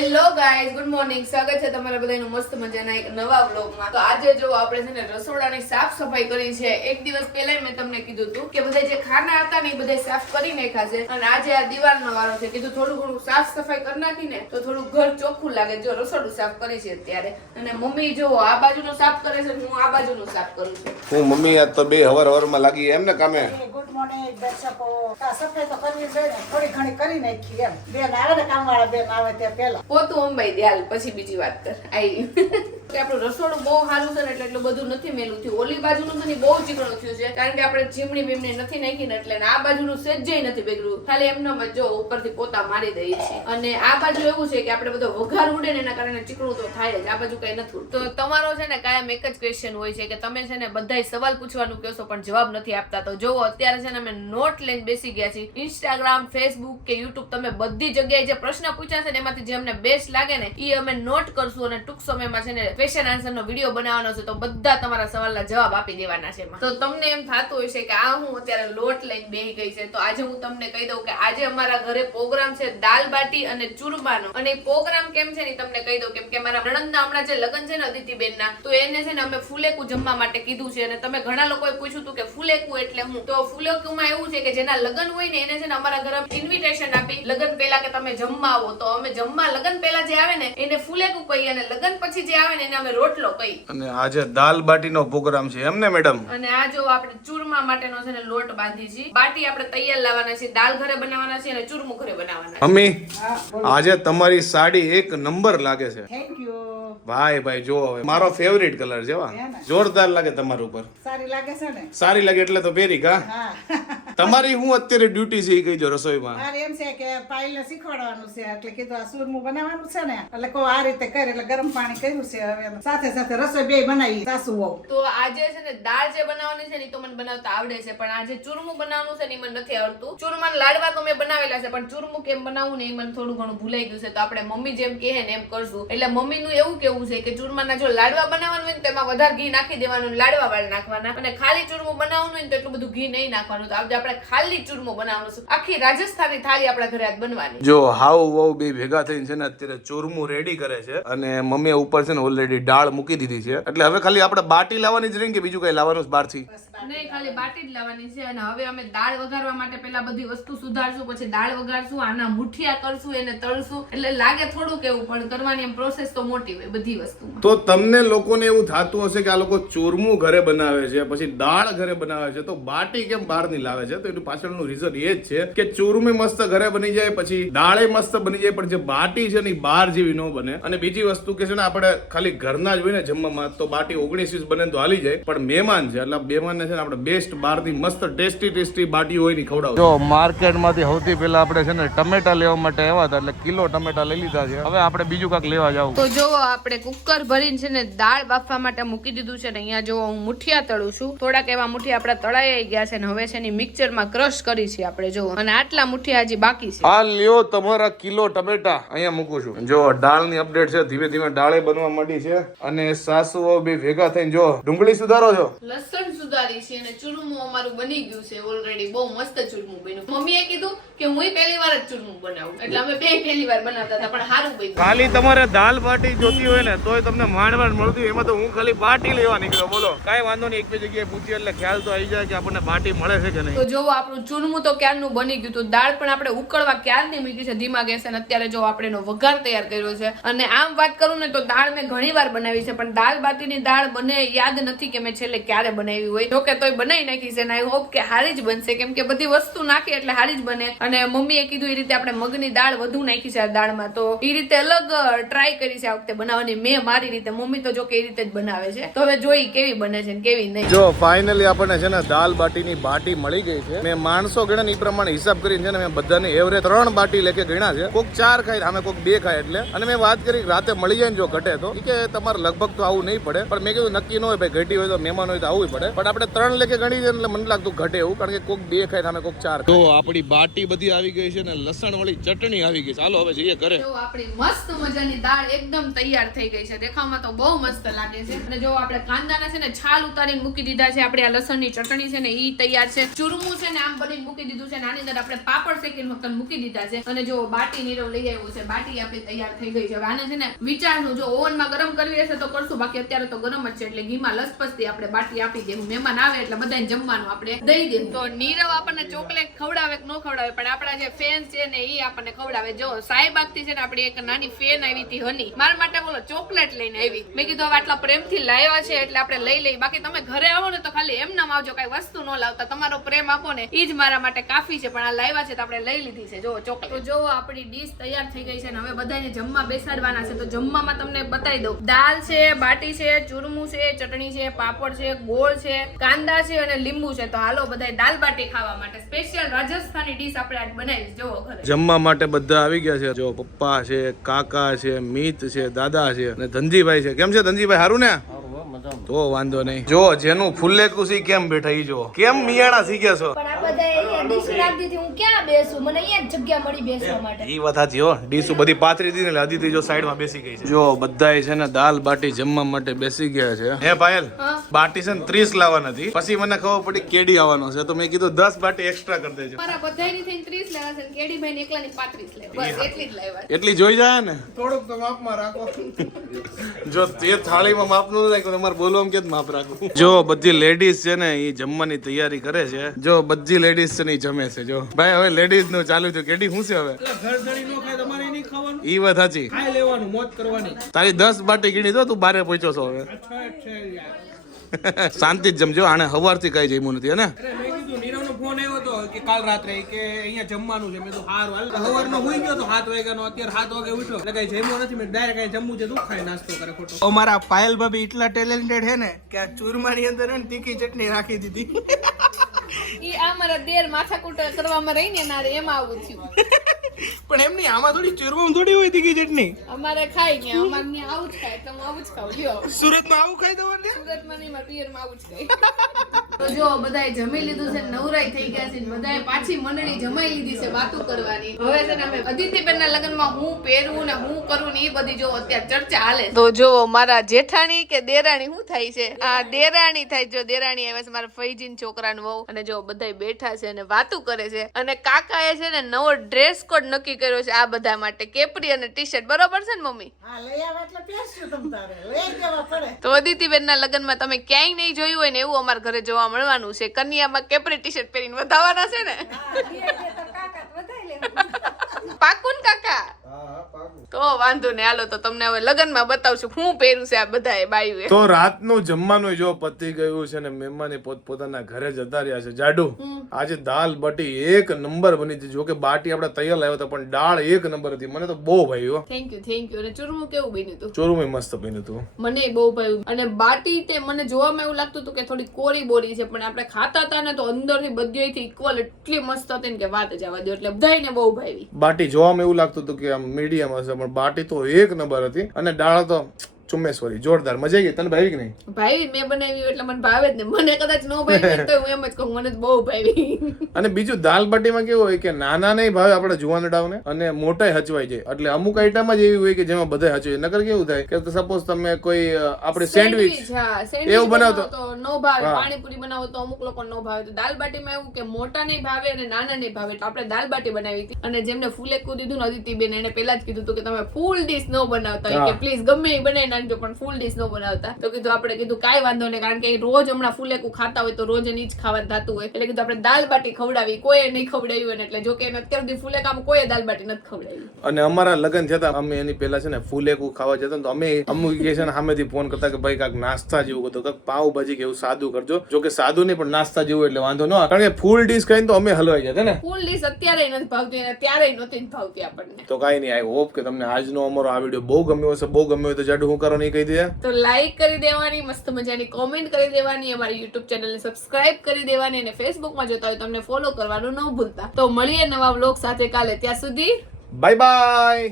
Hello guys good morning સ્વાગત છે તમારા બધાનું મસ્ત મજાના એક નવા વ્લોગમાં તો આજે જો આપણે છે ને રસોડાની સાફ સફાઈ કરી છે એક દિવસ પહેલા મેં તમને કીધું હતું કે બધા જે ખાના હતા ને એ બધા સાફ કરી નાખાશે છે. અને આજે આ દિવાળનો વારો છે. કીધું થોડું ઘણું સાફ સફાઈ કરી નાખી ને તો થોડું ઘર ચોખ્ખું લાગે જો રસોડું સાફ કરી છે અત્યારે. અને મમ્મી જો આ બાજુનું સાફ કરે છે હું આ બાજુનું સાફ કરું છું. હું મમ્મી આ તો બે હવાર હવારમાં લાગી એમ ને કામે? ગુડ મોર્નિંગ દર્શકો. સફાઈ તો કરવી છે થોડી ઘણી કરી નાખી એમ. બેન આવે ને કામવાળા બેન આવે ત્યાં પહેલા. પોતું અંબાઈ દે હાલ પછી બીજી વાત કર. આઈ. આપણું રસોડું બહુ સારું છે એટલે એટલું બધું નથી મેલું થયું. ઓલી બાજુનું તો બહુ ચીકણું થયું છે, કારણ કે આપણે ચીમણી બીમણી નથી નાખી ને એટલે આ બાજુનું સેજ્જય નથી બગડ્યું. ખાલી એમનેમ જ જો ઉપરથી પોતા મારી દઈએ છીએ. અને આ બાજુ એવું છે કે આપણે બધો વઘાર ઉડે ને એના કારણે ચીકણું તો થાય જ, આ બાજુ કઈ નથી તો તમારો છે ને કાયમ એક જ ક્વેશ્ચન હોય છે કે તમે છે ને બધાય સવાલ પૂછવાનું કહેશો પણ જવાબ નથી આપતા. તો જોવો, અત્યારે છે ને અમે નોટ લઈને બેસી ગયા છીએ. ઇન્સ્ટાગ્રામ ફેસબુક કે યુટ્યુબ તમે બધી જગ્યાએ જે પ્રશ્ન પૂછ્યા છે ને એમાંથી જે અમને બેસ્ટ લાગે ને એ અમે નોટ કરશું અને ટૂંક સમયમાં છે ને ક્વેશ્ચન આન્સર નો વીડિયો બનાવવાનો છે, તો બધા તમારા સવાલના જવાબ આપી દેવાના છે તો તમને એમ થતું હશે કે આ હું અત્યારે લોટ લઈને બેહી ગઈ છે, તો આજે હું તમને કહી દઉં કે આજે અમારા ઘરે પ્રોગ્રામ છે દાલ બાટી અને ચૂરમાનો. અને પ્રોગ્રામ કેમ છે ને તમને કહી દઉં, કેમ કે મારા નણંદના હમણાં જે લગ્ન છે ને અદિતિબેનના, તો એને છે ને અમે ફૂલેકું જમવા માટે કીધું છે. અને તમે ઘણા લોકોએ પૂછ્યું હતું કે ફૂલેકું એટલે હું? તો ફૂલેકુમાં એવું છે કે જેના લગ્ન હોય ને એને છે ને અમારા ઘરે ઇન્વિટેશન આપી, લગ્ન પહેલા કે તમે જમવા આવો. તો અમે જમવા લગ્ન પહેલા જે આવે ને, એને ફૂલેકું કહીએ અને લગ્ન પછી જે આવે ને એને અમે રોટલો કહી. અને આજે દાલ બાટીનો પ્રોગ્રામ છે એમ ને મેડમ? અને આ જો આપણે ચૂરમા માટેનો છે ને લોટ બાંધી છે બાટી આપણે તૈયાર લાવવાના છે દાલ ઘરે બનાવવાના છે અને ચૂરમું ઘરે બનાવવાના મમ્મી આજે તમારી સાડી એક નંબર લાગે છે. થેન્ક યુ ભાઈ ભાઈ જો હવે. મારો ફેવરિટ કલર છે વા જોરદાર લાગે તમારા ઉપર. સારી લાગે છે ને? સારી લાગે એટલે તો પહેરી કા? હા. તમારી હું અત્યારે ડ્યુટી છે એ કહી દો રસોઈમાં. મારે એમ છે કે પાયલને શીખવાડવાનું છે એટલે કીધું આ સુરમું બનાવવાનું છે ને એટલે કહું આ રીતે કરે એટલે ગરમ પાણી કર્યું છે હવે. સાથે સાથે રસોઈ બે બનાવી. સાસુ હોવ તો આજે છે ને દાળ જે બનાવવાની છે ને તો મને બનાવતા આવડે છે પણ આજે ચૂરમું બનાવવાનું છે ને મને નથી આવડતું. ચૂરમા લાડવા તો મેં બનાવેલા છે પણ ચૂરમું કેમ બનાવવું ને એ મને થોડું ઘણું ભૂલાઈ ગયું છે. તો આપણે મમ્મી જેમ કહે ને એમ કરશું. એટલે મમ્મીનું એવું કેવું છે કે ચૂરમાના જો લાડવા બનાવવાનું હોય ને તેમાં એમાં વધારે ઘી નાખી દેવાનું લાડવા વાળ નાખવાના. અને ખાલી ચૂરમું બનાવવાનું હોય ને તો એટલું બધું ઘી નહીં નાખવાનું. તો આજે આપણે ખાલી ચૂરમું બનાવવાનું છે. આખી રાજસ્થાની થાળી આપણા ઘરે આજ બનવાની. જો હાવ વહુ બે ભેગા થઈને છે ને અત્યારે ચૂરમું રેડી કરે છે અને મમ્મી ઉપર છે ને ઓલરેડી દાળ મૂકી દીધી છે. એટલે હવે ખાલી આપણે બાટી લાવવાની જ રહી કે બીજું કઈ લાવવાનું બહારથી? નહીં ખાલી બાટી જ લાવવાની છે અને હવે અમે દાળ વઘારવા માટે પેલા બધી વસ્તુ સુધારશું પછી દાળ વઘારશું આના મુઠિયા કરશું એને તળશું. એટલે લાગે થોડુંક એવું પણ કરવાની એમ પ્રોસેસ તો મોટી હોય બધી વસ્તુ તો તમને લોકોને એવું થતું હશે કે આ લોકો ચૂરમું ઘરે બનાવે છે પછી દાળ ઘરે બનાવે છે તો બાટી કેમ બહારની લાવે છે? તો એનું પાછળનું રીઝન એ જ છે કે ચૂરમી મસ્ત ઘરે બની જાય પછી દાળે મસ્ત બની જાય પણ જે બાટી છે ને બહાર જેવી ન બને. અને બીજી વસ્તુ કે છે ને આપણે ખાલી ઘરના જ હોય ને જમવામાં તો બાટી ઓગણીસ વીસ બને તો હાલી જાય. પણ મહેમાન છે એટલે મહેમાનને છે ને આપણે બેસ્ટ બહારથી મસ્ત ટેસ્ટી ટેસ્ટી બાટી હોય ને ખવડાવ જો માર્કેટમાંથી સૌથી પહેલા આપણે છે ને ટમેટા લેવા માટે આવ્યા હતા એટલે કિલો ટમેટા લઈ લીધા છે. હવે આપણે બીજું કાંક લેવા જાવ. તો જો આપણે કુકર ભરીને છે ને દાળ બાફવા માટે મૂકી દીધું છે ને અહીંયા જો હું મુઠિયા તળું છું. થોડાક એવા મુઠિયા આપણા તળાઈ ગયા છે ને હવે છે ને મિક્સરમાં ક્રશ કરી છે આપણે જો અને આટલા મુઠિયા હજી બાકી છે. આ લ્યો તમારા કિલો ટમેટા. અહીંયા મૂકું છું. જો દાળની અપડેટ છે. ધીમે ધીમે દાળે બનવા માંડી છે. અને સાસુઓ બે ભેગા થઈને જો ડુંગળી સુધારો છો? લસણ સુધારી છે અને ચૂરમું અમારું બની ગયું છે ઓલરેડી બહુ મસ્ત ચૂરમું બન્યું. મમ્મીએ કીધું કે હું પહેલી વાર જ ચૂરમું બનાવું. એટલે અમે બે પહેલી વાર બનાવતા હતા પણ સારું બન્યું. ખાલી તમારે દાલ બાટી જોતી હોય ને તોય તમને માંડ માંડ મળતી એમાં તો હું ખાલી બાટી લેવા નીકળ્યો બોલો. કાંઈ વાંધો નહીં એક બે જગ્યાએ પૂછીએ એટલે ખ્યાલ તો આવી જાય કે આપણને બાટી મળે છે કે નહીં. તો જોવો આપણું ચૂરમું તો ક્યારનું બની ગયું? તો દાળ પણ આપણે ઉકળવા ક્યારની મૂકી છે? ધીમા ગેસ અને અત્યારે જો આપણે એનો વઘાર તૈયાર કર્યો છે. અને આમ વાત કરું ને તો દાળ મેં ઘણી વાર બનાવી છે પણ દાળ બાટીની દાળ બને યાદ નથી કે મેં છેલ્લે ક્યારે બનાવી હોય. જોકે તોય બનાવી નાખી છે આઈ હોપ કે હારી જ બનશે. કેમ કે બધી વસ્તુ નાખી એટલે હારી જ બને. અને મમ્મીએ કીધું એ રીતે આપણે મગની દાળ વધુ નાખી છે દાળમાં. તો એ રીતે અલગ ટ્રાય કરી છે આ વખતે બનાવવાની. મેં મારી રીતે, મમ્મી તો જો કે એ રીતે જ બનાવે છે. તો હવે જોઈ કેવી બને છે કેવી નહીં. જો ફાઇનલી આપણને છે ને દાલ બાટીની બાટી મળી ગઈ છે. મેં માણસો ગણ્યા એ પ્રમાણે હિસાબ કરીને છે ને મેં બધાને એવરેજ ત્રણ બાટી લેકે ગણ્યા છે. કોક ચાર ખાય અમે કોક બે ખાય એટલે. અને મેં વાત કરી, રાતે મળી જાય ને જો ઘટે તો. કે તમારે લગભગ તો આવું નહીં પડે. પણ મેં કીધું નક્કી ન હોય, ભાઈ ઘટી હોય તો મહેમાન હોય તો આવું પડે. પણ આપણે ત્રણ લેખે ગણી છે એટલે મને લાગતું ઘટે એવું કારણ કે કોક બે ખાય સામે કોક ચાર તો આપણી બાટી બધી આવી ગઈ છે ને લસણ વાળી ચટણી આવી ગઈ છે. હાલો હવે જઈએ ઘરે. તો આપણી મસ્ત મજાની દાળ એકદમ તૈયાર થઈ ગઈ છે. દેખાવમાં તો બહુ મસ્ત લાગે છે. અને જો આપણે કાંદાના છે ને છાલ ઉતારીને મૂકી દીધા છે આપણે આ લસણની ચટણી છે ને ઈ તૈયાર છે. ચૂરમું છે ને આમ બની મૂકી દીધું છે ને આની અંદર આપણે પાપડ શેકીને મક્કન મૂકી દીધા છે. અને જો બાટી નીરવ લઈ આવ્યો છે બાટી આપણી તૈયાર થઈ ગઈ છે. હવે આને છે ને વિચારશું જો ઓવનમાં ગરમ કરવી હશે તો કરશું. બાકી અત્યારે તો ગરમ જ છે એટલે ઘીમાં લસપસથી આપણે બાટી આપી દેવું. મહેમાન આવે એટલે બધાને જમવાનું આપણે દઈ દે તો નીરવ આપણને ચોકલેટ ખવડાવે કે ન ખવડાવે, પણ આપણા જે ફેન છે ને એ આપણને ખવડાવે. જો સાહેબાગથી છે ને આપણી એક નાની ફેન આવી હતી હની. મારા માટે બોલો ચોકલેટ લઈને આવી. મેં કીધું હવે આટલા પ્રેમથી લાવ્યા છે એટલે આપણે લઈ લઈ બાકી તમે ઘરે આવો ને તો ખાલી એમ નામ આવજો કઈ વસ્તુ ન લાવતા. તમારો પ્રેમ આપો ને એ જ મારા માટે કાફી છે, પણ આ લાવ્યા છે તો આપણે લઈ લીધી છે. જો ચોકલેટ. જો આપણી ડીશ તૈયાર થઈ ગઈ છે ને હવે બધાને જમવા બેસાડવાના છે, તો જમવામાં તમને બતાવી દઉં. દાલ છે, બાટી છે, ચૂરમું છે, ચટણી છે, પાપડ છે, ગોળ છે કાંદા છે અને લીંબુ છે. તો હાલો બધા દાલ બાટી ખાવા માટે સ્પેશિયલ રાજસ્થાની ડીશ આપણે આજ બનાવી જોવો ઘરે. જમવા માટે બધા આવી ગયા છે. જો પપ્પા છે કાકા છે મિત છે દાદા છે અને ધનજીભાઈ છે. કેમ છે ધનજીભાઈ? સારું ને? તો વાંધો નહીં. જો જેનું ફૂલે કુસી કેમ બેઠા ઈ જો કેમ મિયાણા શીખ્યા છો? પણ આ બધા ડીશ રાખી દીધી હું ક્યાં બેસું? મને અહીંયા જ જગ્યા મળી બેસવા માટે. ઈ વાત સાચી હો. ડીશું બધી પાથરી દીધી ને અદિતિ જો સાઈડમાં બેસી ગઈ છે. જો બધાય છે ને દાલ બાટી જમવા માટે બેસી ગયા છે. હે પાયલ બાટી છે ને 30 લાવવાની હતી. પછી મને ખબર પડી કેડી આવવાનો છે. તો મેં કીધું 10 બાટી એક્સ્ટ્રા કરી દેજો. મારા બધાયની થઈને 30 લેવા છે ને કેડીભાઈ ને એકલાની 35 લે બસ એટલી જ લાવ્યા એટલી જોઈ જાય ને? થોડુંક તો માપમાં રાખો. જો તે થાળીમાં માપનું રાખ્યું તમારે બોલવામાં કે માપ રાખો જો બધી લેડીઝ છે ને એ જમવાની તૈયારી કરે છે. જો બધી લેડીઝ છે ને જમે છે જો. ભાઈ હવે લેડીઝનું ચાલુ છે કેડી શું છે હવે? ઈ વાત સાચી. ખાઈ લેવાનું મોજ કરવાની. તારી દસ બાટી ગીણી દો તું બારે પહોંચ્યો છો હવે. શાંતિ જ જમજો. આને હવારથી કઈ જમ્યું નથી હે ને? અરે મેં કીધું નીરવનો ફોન આવ્યો હતો કે કાલ રાત્રે કે અહીંયા જમવાનું છે. મેં તો હારું હાલ. સવારનો હુઈ ગયો તો સાત વાગ્યાનો અત્યારે સાત વાગે ઉઠ્યો. એટલે કઈ જમ્યો નથી મેં ડાયરેક્ટ કઈ જમવું છે તું ખાઈ નાસ્તો કરે ખોટો. અમારા પાયલ ભાભી એટલા ટેલેન્ટેડ છે ને કે આ ચૂરમાની અંદર ને તીખી ચટણી રાખી દીધી. ઈ આ મારા દેર માથાકૂટ કરવામાં રહીને ના એમાં આવું થયું. પણ એમની આમાં થોડી ચૂરમામાં થોડી હોય તીખી ચટણી. અમારે ખાઈ ગયા અમારે આવું જ ખાય તો હું આવું જ ખાઉં લ્યો. સુરતમાં આવું ખાય દો ને સુરતમાં નહીં મારા પિયરમાં આવું જ ખાય. તો જો બધાએ જમી લીધું છે નવરાઈ થઈ ગયા છે બધાએ પાછી મંડળી જમાઈ લીધી છે વાતો કરવાની. હવે છે ને અમે અદિતિબેનના લગ્નમાં હું પહેરવું ને હું કરું ને એ બધી જો અત્યારે ચર્ચા હાલે તો જો મારા જેઠાણી કે દેરાણી શું થાય છે? આ દેરાણી થાય જો દેરાણી આવે છે મારા ફૈજીન છોકરાનો વહુ. અને જો બધાય બેઠા છે અને વાતો કરે છે. અને કાકાએ છે ને નવો ડ્રેસ કોડ નક્કી કર્યો છે આ બધા માટે કેપરી અને ટી શર્ટ બરોબર છે ને મમ્મી? તો અદિતિબેન ના લગ્નમાં તમે ક્યાંય નહીં જોયું હોય ને એવું અમારા ઘરે જોવા મળવાનું છે. કન્યામાં કેપરી ટી શર્ટ પહેરીને વધાવવાના છે ને? તો વાંધો ને હાલો તો તમને હવે લગ્નમાં બતાવશું હું પહેરું છે આ બધાએ બાયુએ. તો રાતનું જમવાનું જો પતી ગયું છે ને મહેમાને પોતપોતાના ઘરે જતા રહ્યા છે. જાડુ આજે દાલ બાટી એક નંબર બની હતી. જો કે બાટી આપણે તૈયાર લાવ્યો હતો પણ દાળ એક નંબર હતી. મને તો બહુ ભાઈ થેન્ક યુ થેન્ક યુ અને ચૂરમું કેવું બન્યું હતું? ચૂરમું મસ્ત બન્યું હતું. મને બહુ ભાવ્યું અને બાટી તે મને જોવામાં એવું લાગતું હતું કે થોડી કોરી બોરી છે પણ આપણે ખાતા હતા ને તો અંદરથી બધીથી ઇક્વલ એટલી મસ્ત હતી ને કે વાત જ આવવા દો એટલે બધાને બહુ ભાવી બાટી જોવામાં એવું લાગતું હતું કે આમ મીડિયમ હશે પણ બાટી તો એક નંબર હતી. અને ડાળા તો ચુમ્મેશ્વરી જોરદાર. મજા આવી ગઈ? તને ભાવી કે નહીં? ભાવી મેં બનાવી એટલે મને ભાવે જ ને મને કદાચ નો ભાવી તો હું એમ જ કહું મને બહુ ભાવી. અને બીજું દાલ બાટીમાં કેવું હોય કે નાના નહીં ભાવે આપણે જુવાનડાઓને અને મોટાય હચવાઈ જાય. એટલે અમુક આઈટમ જ એવી હોય કે જેમાં બધા હચવાય નકર કેવું થાય કે સપોઝ તમે કોઈ આપણે સેન્ડવિચ હા એવું બનાવતો. બનાવો તો નો ભાવે પાણીપુરી બનાવો તો અમુક લોકો નો ભાવે. તો દાલ બાટીમાં એવું કે મોટા નહીં ભાવે અને નાના નહીં ભાવે. તો આપણે દાલ બાટી બનાવી હતી. અને જેમને ફૂલેકું દીધું ને અદિતિબેન એને પહેલા જ કીધું હતું કે તમે ફૂલ ડીશ ન બનાવતા. કે પ્લીઝ ગમે એ બનાવી નાખજો પણ ફૂલ ડીશ ન બનાવતા. તો કીધું આપણે કીધું કાંઈ વાંધો નહીં કારણ કે રોજ હમણાં ફૂલેકું ખાતા હોય તો રોજ એની જ ખાવા થતું હોય. એટલે કીધું આપણે દાલ બાટી ખવડાવી કોઈ નહીં ખવડાવ્યું એટલે જો કે અત્યાર સુધી ફૂલેકામાં કોઈ દાલ બાટી નથી ખવડાવી. અને અમારા લગ્ન જતા અમે એની પહેલા છે ને ફૂલેકું ખાવા જતા તો. અમે અમુક કે છે ને સામેથી ફોન કરતા કે ભાઈ કાંઈક નાસ્તા જેવું કરતો કાંઈક પાવ ભાજી કે એવું સાદું કરજો. જો કે સાદું નહીં પણ નાસ્તા જેવું એટલે વાંધો ન કારણ કે ફૂલ ડીશ કહીને તો અમે હલવાઈ જતા ને. ફૂલ ડીશ અત્યારે નથી ભાવતી અને ત્યારે નહોતી જ ભાવતી આપણને. તો કાંઈ નહીં આઈ હોપ કે તમને આજનો અમારો આ વીડિયો બહુ ગમ્યો હશે. બહુ ગમ્યો હોય તો જાડું હું કરો નહીં કહી દે તો લાઈક કરી દેવાની મસ્ત મજાની કોમેન્ટ કરી દેવાની અમારી યુટ્યુબ ચેનલને સબસ્ક્રાઇબ કરી દેવાની અને ફેસબુકમાં જોતા હોય તમને ફોલો કરવાનું ન ભૂલતા. તો મળીએ નવા બ્લોગ સાથે કાલે. ત્યાં સુધી બાય બાય